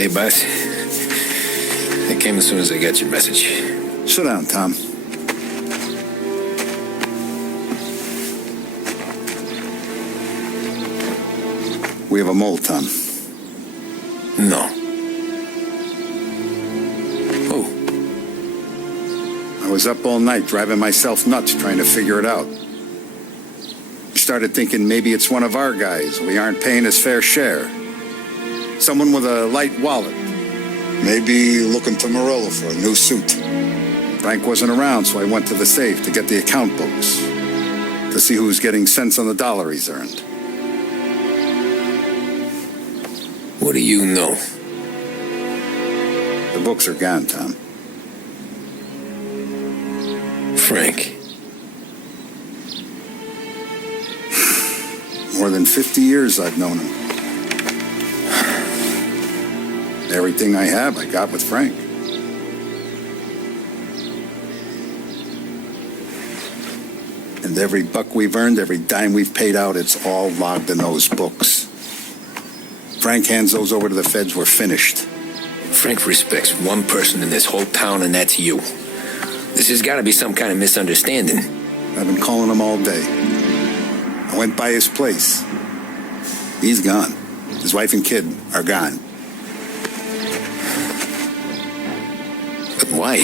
Hey, boss. I came as soon as I got your message. Sit down, Tom. We have a mole, Tom. No. Who? I was up all night driving myself nuts trying to figure it out. Started thinking maybe it's one of our guys. We aren't paying his fair share. Someone with a light wallet. Maybe looking to Morello for a new suit. Frank wasn't around, so I went to the safe to get the account books. To see who's getting cents on the dollar he's earned. What do you know? The books are gone, Tom. Frank. More than 50 years I've known him. Everything I have, I got with Frank. And every buck we've earned, every dime we've paid out, it's all logged in those books. Frank hands those over to the feds, we're finished. Frank respects one person in this whole town, and that's you. This has got to be some kind of misunderstanding. I've been calling him all day. I went by his place. He's gone. His wife and kid are gone. But why?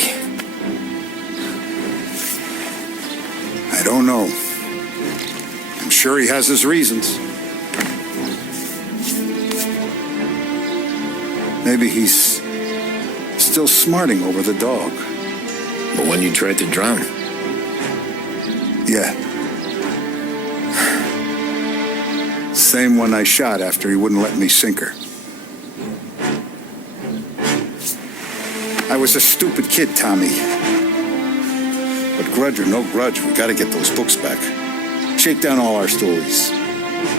I don't know. I'm sure he has his reasons. Maybe he's still smarting over the dog. The one you tried to drown? Yeah. Same one I shot after he wouldn't let me sink her. I was a stupid kid, Tommy. But grudge or no grudge, we gotta get those books back. Shake down all our stories.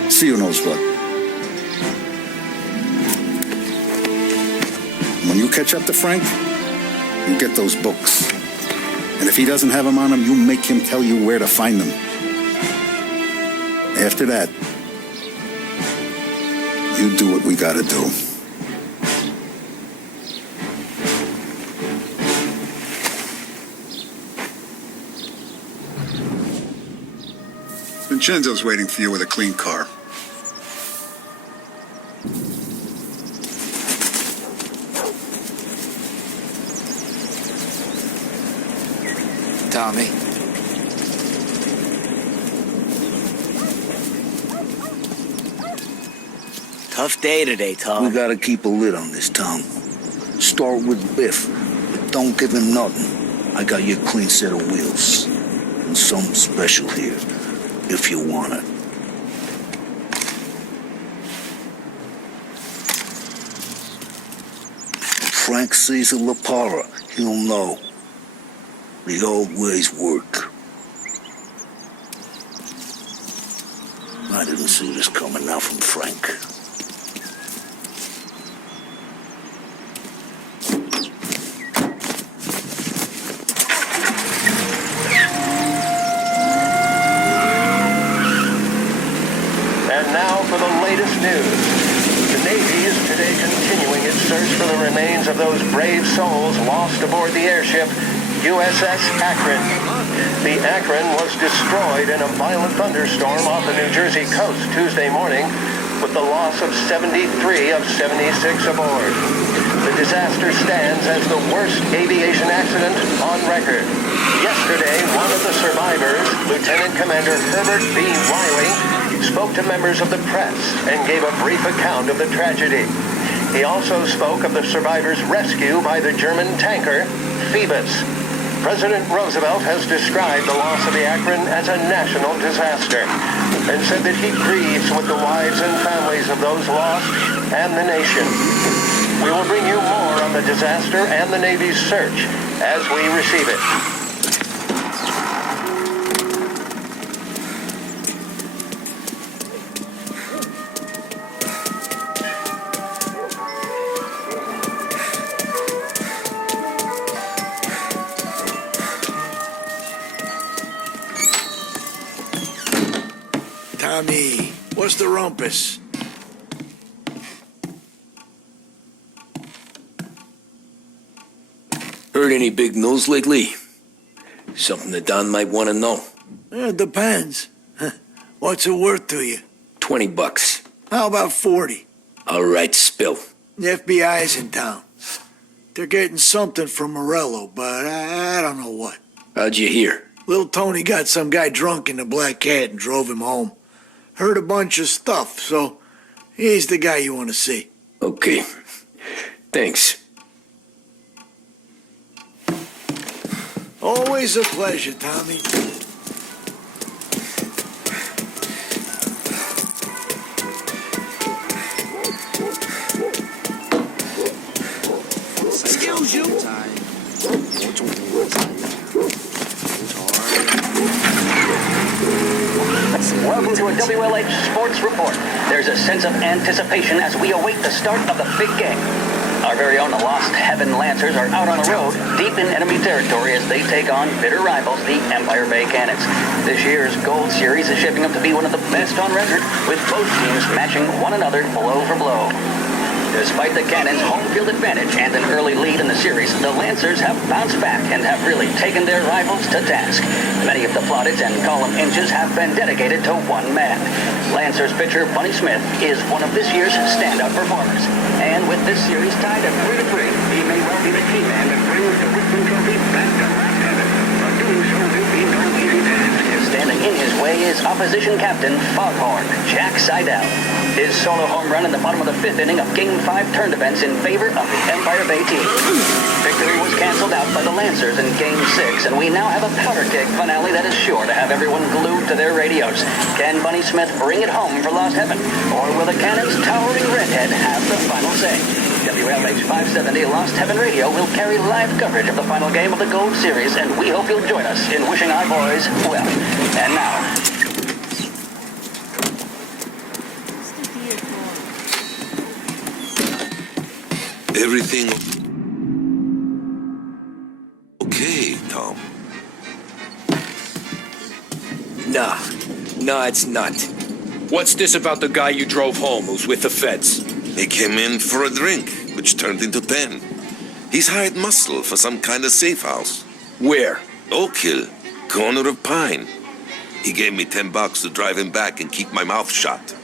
See who knows what. When you catch up to Frank, you get those books. And if he doesn't have them on him, you make him tell you where to find them. After that, you do what we gotta do. Vincenzo's waiting for you with a clean car. Tommy. Tough day today, Tom. We gotta keep a lid on this town. Start with Biff, but don't give him nothing. I got you a clean set of wheels. And something special here, if you want it. If Frank sees a La Parra, he'll know. The old ways work. I didn't see this coming now from Frank. And now for the latest news. The Navy is today continuing its search for the remains of those brave souls lost aboard the airship USS Akron. The Akron was destroyed in a violent thunderstorm off the New Jersey coast Tuesday morning, with the loss of 73 of 76 aboard. The disaster stands as the worst aviation accident on record. Yesterday, one of the survivors, Lieutenant Commander Herbert B. Wiley, spoke to members of the press and gave a brief account of the tragedy. He also spoke of the survivors' rescue by the German tanker Phoebus. President Roosevelt has described the loss of the Akron as a national disaster and said that he grieves with the wives and families of those lost and the nation. We will bring you more on the disaster and the Navy's search as we receive it. Tommy, what's the rumpus? any big news lately? Something the Don might want to know. It depends. What's it worth to you? $20. How about 40? All right, spill. The FBI's in town. They're getting something from Morello, but I don't know what. How'd you hear? Little Tony got some guy drunk in the Black Cat and drove him home. Heard a bunch of stuff, so he's the guy you want to see. Okay. Thanks. Always a pleasure, Tommy. Excuse you. Welcome to a WLH Sports Report. There's a sense of anticipation as we await the start of the big game. Our very own Lost Heaven Lancers are out on the road, deep in enemy territory as they take on bitter rivals, the Empire Bay Cannons. This year's Gold Series is shaping up to be one of the best on record, with both teams matching one another blow for blow. Despite the Cannons' home field advantage and an early lead in the series, the Lancers have bounced back and have really taken their rivals to task. Many of the plaudits and column inches have been dedicated to one man. Lancers pitcher Bunny Smith is one of this year's standout performers. And with this series tied at 3-3, he may well be the key man that brings the Winston Trophy back to Lost Heaven. But doing so will be no easy task. Standing in his way is opposition captain Foghorn Jack Seidel. His solo home run in the bottom of the fifth inning of Game 5 turned events in favor of the Empire Bay team. Victory was canceled out by the Lancers in Game 6, and we now have a powder keg finale that is sure to have everyone glued to their radios. Can Bunny Smith bring it home for Lost Heaven, or will the Cannons' towering redhead have the final say? WLH 570 Lost Heaven Radio will carry live coverage of the final game of the Gold Series, and we hope you'll join us in wishing our boys well. And now, everything okay, Tom? Nah, it's not. What's this about the guy you drove home who's with the feds? He came in for a drink, which turned into 10. He's hired muscle for some kind of safe house. Where? Oak Hill, corner of Pine. He gave me $10 to drive him back and keep my mouth shut.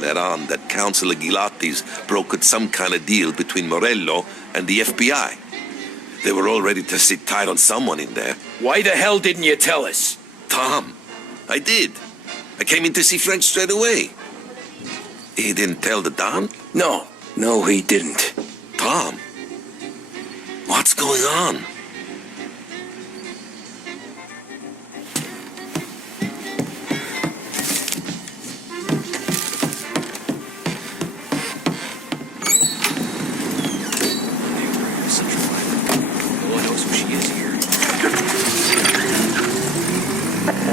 Let on that Councilor Gilatti's brokered some kind of deal between Morello and the FBI. They were all ready to sit tight on someone in there. Why the hell didn't you tell us? Tom, I did. I came in to see Frank straight away. He didn't tell the Don? No, he didn't. Tom, what's going on?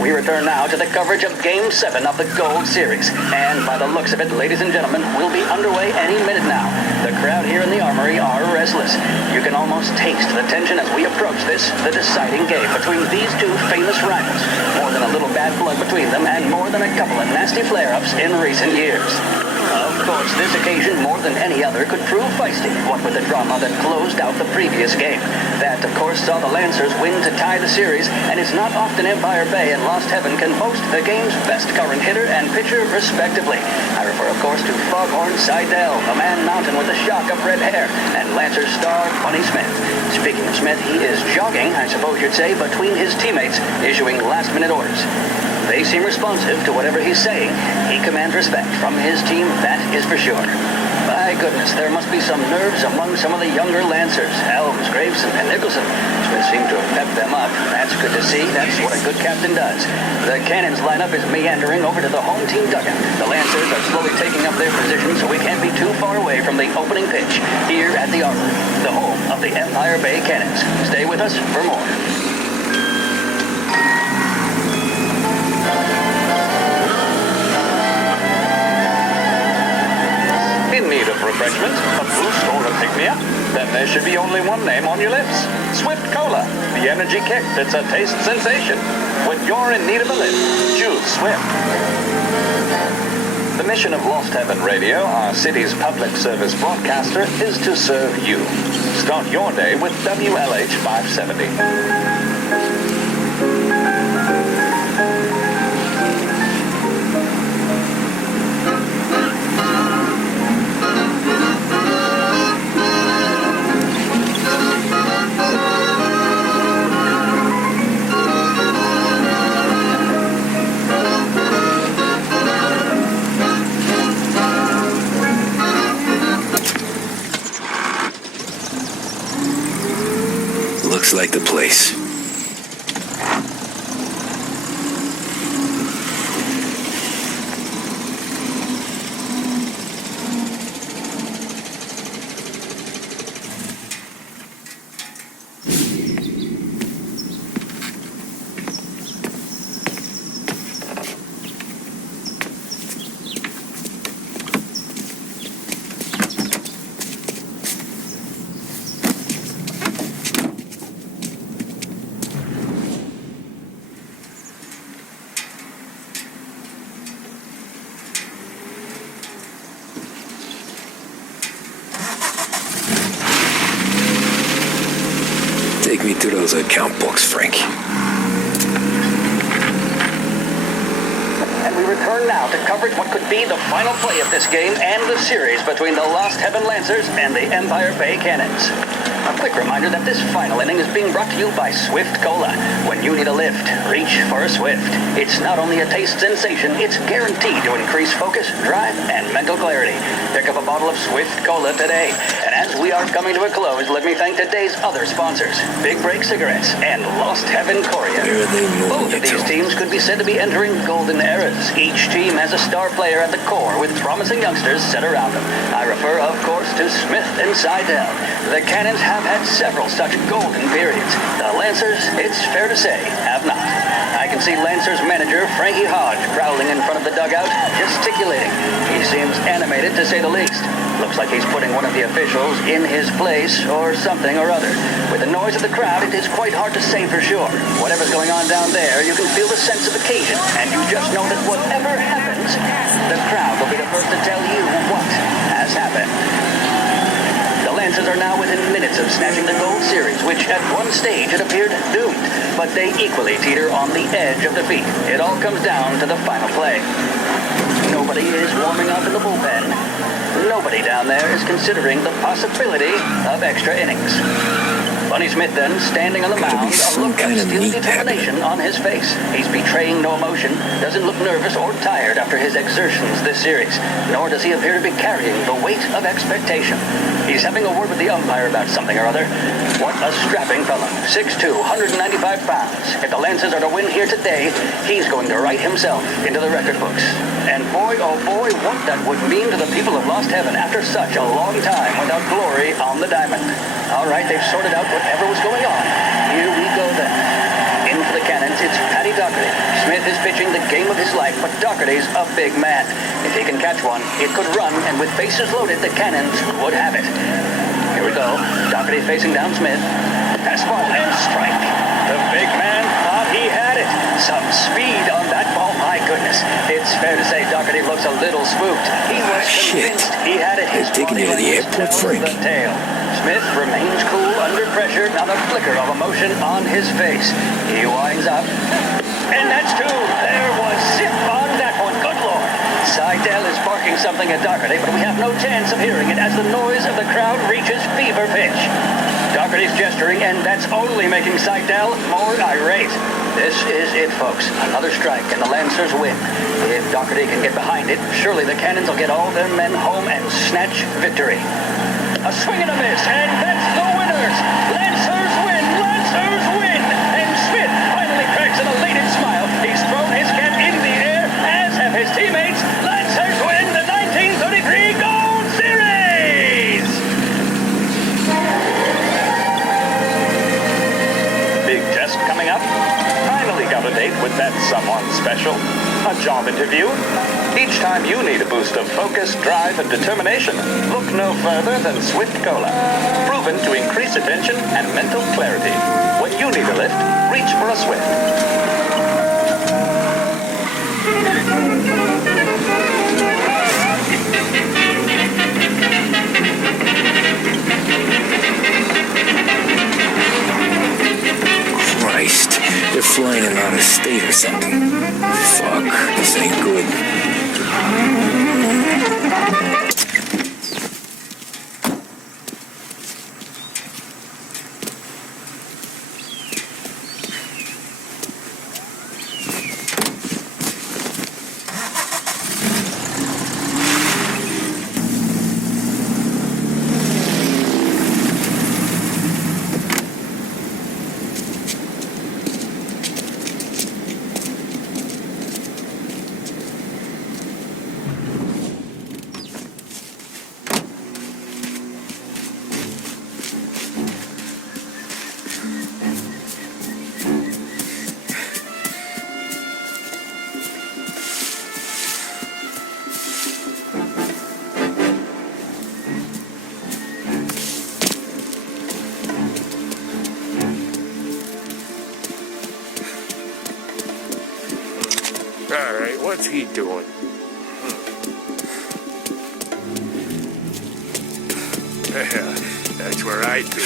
we return now to the coverage of Game 7 of the Gold Series. And by the looks of it, ladies and gentlemen, we'll be underway any minute now. The crowd here in the Armory are restless. You can almost taste the tension as we approach this, the deciding game between these two famous rivals. More than a little bad blood between them, and more than a couple of nasty flare-ups in recent years. Of course, this occasion, more than any other, could prove feisty, what with the drama that closed out the previous game. That, of course, saw the Lancers win to tie the series, and it's not often Empire Bay and Lost Heaven can boast the game's best current hitter and pitcher, respectively. I refer, of course, to Foghorn Seidel, a man mountain with a shock of red hair, and Lancers star Bunny Smith. Speaking of Smith, he is jogging, I suppose you'd say, between his teammates, issuing last-minute orders. They seem responsive to whatever he's saying. He commands respect from his team, that is for sure. By goodness, there must be some nerves among some of the younger Lancers. Helms, Graveson, and Nicholson. Smith seemed to have pepped them up. That's good to see. That's what a good captain does. The Cannons lineup is meandering over to the home team dugout. The Lancers are slowly taking up their position, so we can't be too far away from the opening pitch here at the Armory, the home of the Empire Bay Cannons. Stay with us for more. In need of refreshment, a boost or a pick-me-up? Then there should be only one name on your lips. Swift Cola, the energy kick that's a taste sensation. When you're in need of a lift, choose Swift. The mission of Lost Heaven Radio, our city's public service broadcaster, is to serve you. Start your day with WLH 570. Looks like the place. Take me to those account books, Frank. And we return now to coverage what could be the final play of this game and the series between the Lost Heaven Lancers and the Empire Bay Cannons. A quick reminder that this final inning is being brought to you by Swift Cola. When you need a lift, reach for a Swift. It's not only a taste sensation, it's guaranteed to increase focus, drive, and mental clarity. Pick up a bottle of Swift Cola today. And as we are coming to a close, let me thank today's other sponsors, Big Break Cigarettes and Lost Heaven Korea. Where are they moving Both you of these to? teams could be said to be entering golden eras. Each team has a star player at the core with promising youngsters set around them. I refer, of course, to Smith and Seidel. The Cannons have had several such golden periods. The Lancers, it's fair to say, have not. I can see Lancers manager Frankie Hodge prowling in front of the dugout, gesticulating. He seems animated, to say the least. Looks like he's putting one of the officials in his place or something or other. With the noise of the crowd, it is quite hard to say for sure. Whatever's going on down there, you can feel the sense of occasion, and you just know that whatever happens, the crowd will be the first to tell you what has happened. The Lancers are now within minutes of snatching the gold series, which at one stage had appeared doomed, but they equally teeter on the edge of defeat. It all comes down to the final play. Nobody is warming up in the bullpen. Nobody down there is considering the possibility of extra innings. Bunny Smith then, standing on the Gotta be mound, a some look of kind of still neat determination on his face. He's betraying no emotion, doesn't look nervous or tired after his exertions this series, nor does he appear to be carrying the weight of expectation. He's having a word with the umpire about something or other. What a strapping fellow. 6'2", 195 pounds. If the Lancers are to win here today, he's going to write himself into the record books. And boy, oh boy, what that would mean to the people of Lost Heaven after such a long time without glory on the diamond. All right, they've sorted out whatever was going on. Here we go then. In for the Cannons, it's Paddy Doherty. Smith is pitching the game of his life, but Doherty's a big man. If he can catch one, it could run, and with bases loaded, the Cannons would have it. Here we go. Doherty facing down Smith. Fastball and strike. The big man thought he had it. Some speed on that ball, my goodness. It's fair to say Doherty looks a little spooked. He was convinced he had it. His They're taking you to the airport, Frank. The tail. Smith remains cool under pressure, not a flicker of emotion on his face. He winds up. And that's two. There was zip on that one. Good Lord. Seidel is barking something at Doherty, but we have no chance of hearing it as the noise of the crowd reaches fever pitch. Doherty's gesturing, and that's only making Seidel more irate. This is it, folks. Another strike, and the Lancers win. If Doherty can get behind it, surely the Cannons will get all their men home and snatch victory. A swing and a miss, and that's the winners! Lancers win! Lancers win! And Smith finally cracks an elated smile. He's thrown his cap in the air, as have his teammates. Lancers win the 1933 Gold Series! Big test coming up. Finally got a date with that someone special. A job interview. Each time you need a boost of focus, drive, and determination, look no further than Swift Cola. Proven to increase attention and mental clarity. When you need a lift, reach for a Swift. flying out of state or something. Fuck, this ain't good. All right, what's he doing? Yeah, that's where I'd be.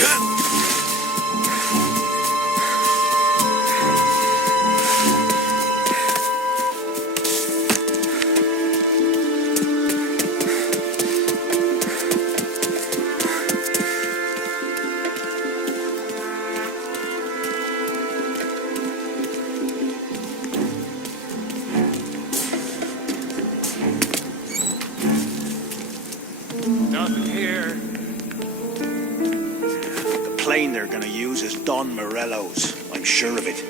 Nothing here. The plane they're gonna use is Don Morello's. I'm sure of it.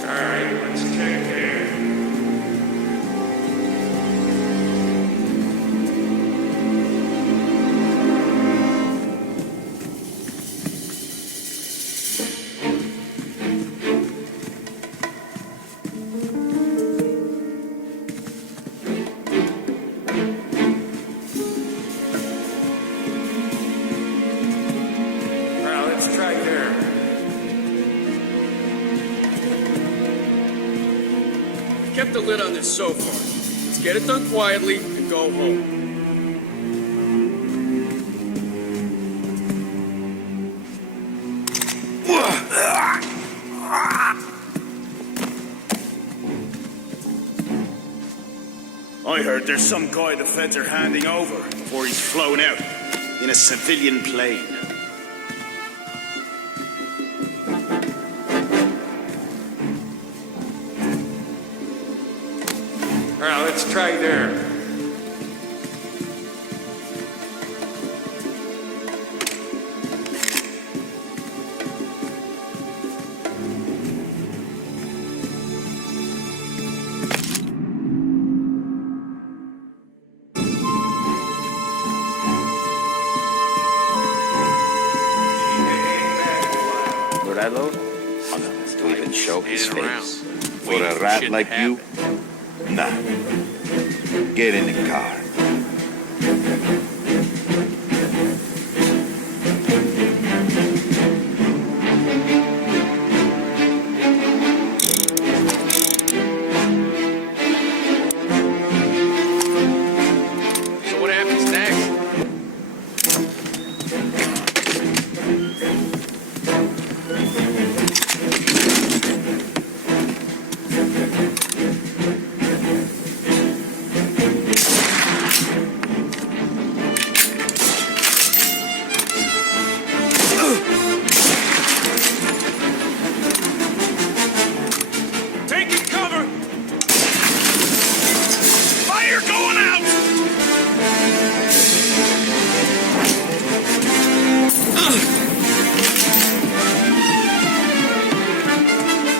All right, let's check here. Well, let's try there. Kept the lid on this so far. Let's get it done quietly and go home. I heard there's some guy the feds are handing over before he's flown out in a civilian plane. Well, let's try there. Morello? To even show his face. For a rat like you? Nah. Get in the car. So what happens next? Taking cover! Fire going out!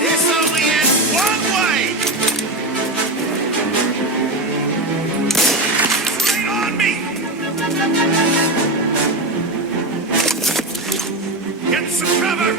This only ends one way! Straight on me! Get some cover!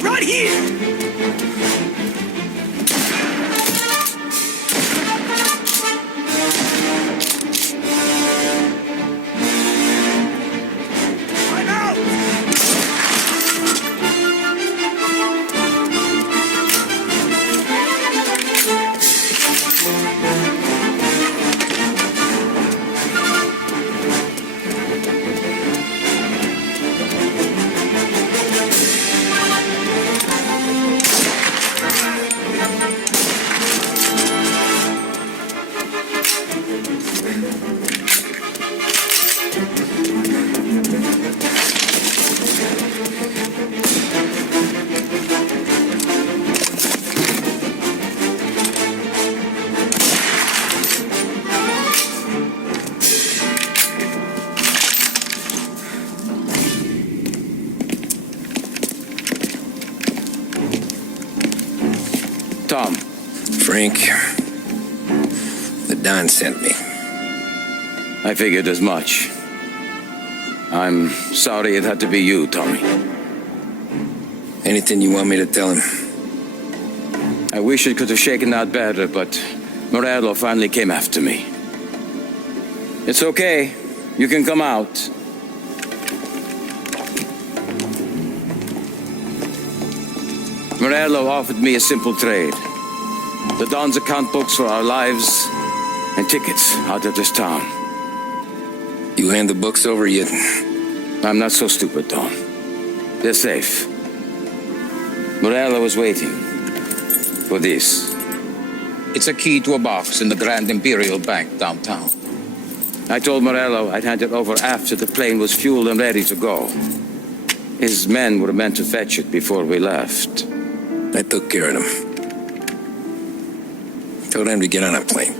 Right here! I'm out! Tom. Frank. The Don sent me. I figured as much. I'm sorry it had to be you, Tommy. Anything you want me to tell him? I wish it could have shaken out better, but Morello finally came after me. It's okay. You can come out. Morello offered me a simple trade. The Don's account books for our lives and tickets out of this town. You hand the books over yet? I'm not so stupid, Tom. They're safe. Morello is waiting for this. It's a key to a box in the Grand Imperial Bank downtown. I told Morello I'd hand it over after the plane was fueled and ready to go. His men were meant to fetch it before we left. I took care of them. Told them to get on a plane.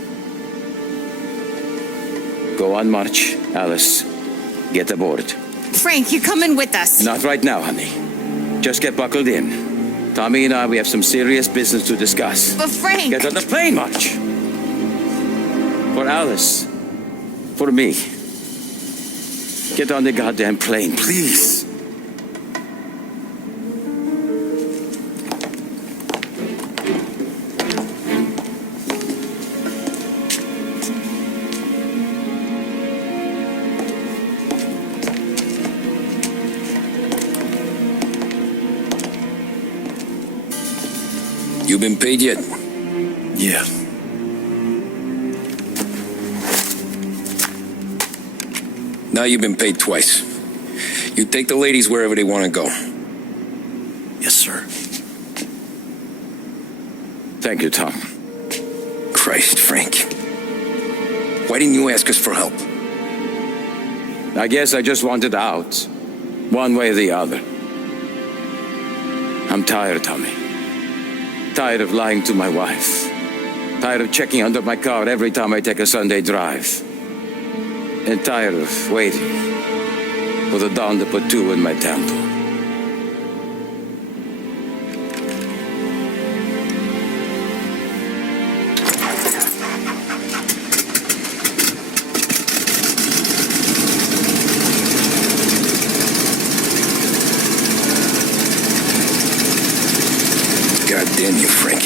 Go on, March. Alice, get aboard. Frank, you're coming with us. Not right now, honey. Just get buckled in. Tommy and I, we have some serious business to discuss. But Frank... Get on the plane, March. For Alice. For me. Get on the goddamn plane, please. You been paid yet? Yeah. Now you've been paid twice. You take the ladies wherever they want to go. Yes, sir. Thank you, Tom. Christ, Frank. Why didn't you ask us for help? I guess I just wanted out. One way or the other. I'm tired, Tommy. Tired of lying to my wife. Tired of checking under my car every time I take a Sunday drive. And tired of waiting for the dawn to put two in my temple. God damn you, Frank.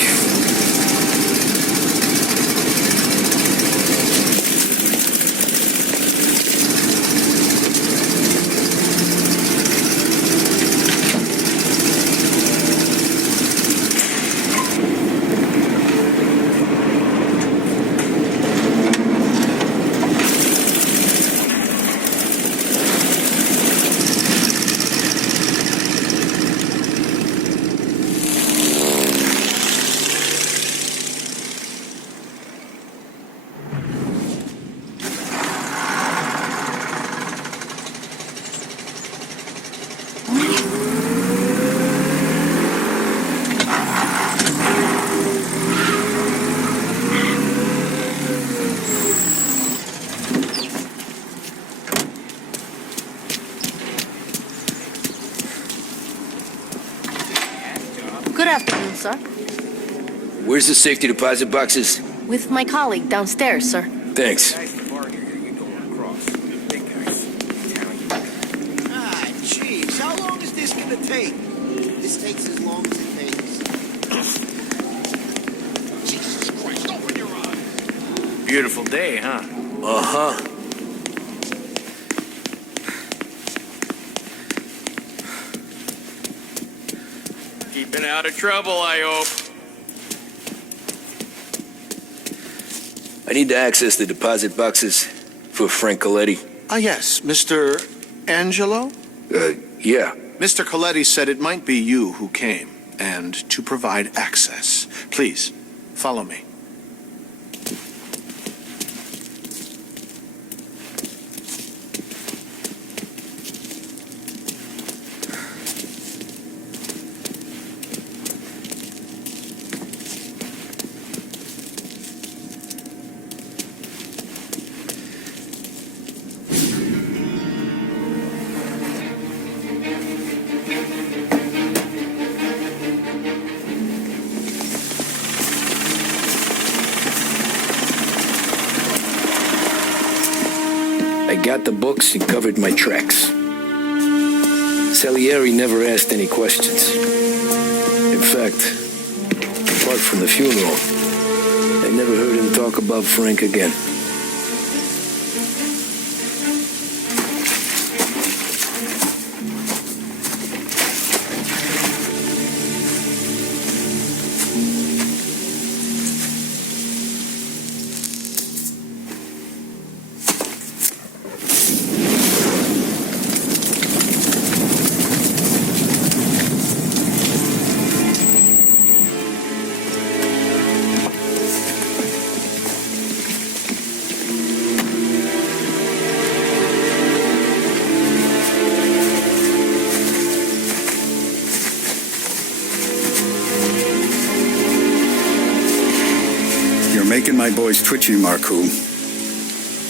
Good afternoon, sir. Where's the safety deposit boxes? With my colleague downstairs, sir. Thanks. Ah, jeez, how long is this gonna take? This takes as long as it takes. Jesus Christ, open your eyes. Beautiful day, huh? Uh-huh. Keeping out of trouble, I hope. I need to access the deposit boxes for Frank Coletti. Ah, yes, Mr. Angelo? Yeah. Mr. Coletti said it might be you who came, and to provide access. Please, follow me. I got the books and covered my tracks. Salieri never asked any questions. In fact, apart from the funeral, I never heard him talk about Frank again. Making my boys twitchy, Marcoux.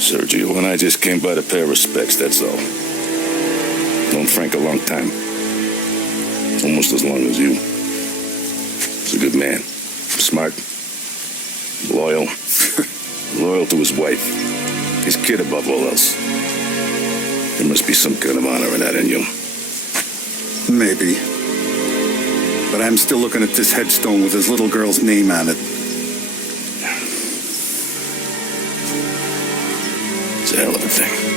Sergio and I just came by to pay respects, that's all. Known Frank a long time. Almost as long as you. He's a good man. Smart. Loyal. Loyal to his wife. His kid above all else. There must be some kind of honor in that in you. Maybe. But I'm still looking at this headstone with his little girl's name on it. It's a hell of a thing.